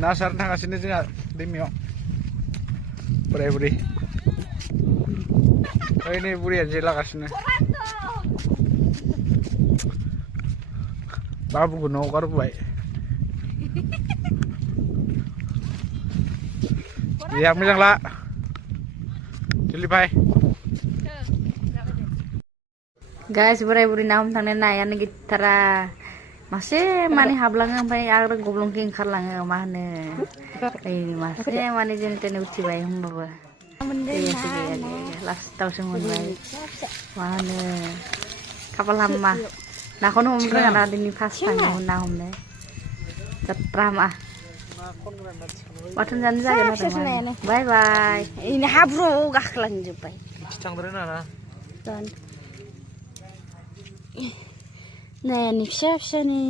ना सारनो थांगासिनो जोंहा दैमायाव बोराय बुरि ओइ नै बुरिया जे लागासिनो बाबुखौ न'आव गारबोबाय ya मोजां ला Jelly guys borai buri na homtangna nayaनो gitara mase mani hablango ओमफ्राय आरो गब्लंथिं ओंखारलाङो मा होनो ओइ मासे माने जेन तेन उथिबाय होमबाबो लास्टावसो मोनबाय मा होनो खाफाल हामा नाखौनो हमनो रोङा ना दिनै फार्स्ट टाइम ना हमनो जात्रा मा बाथोन जानो जागोन आरो बाय बाय ini हाब्रुआव गाखोलांजोब्बाय थांद्राय नाङा नायानि फिसा फिसानि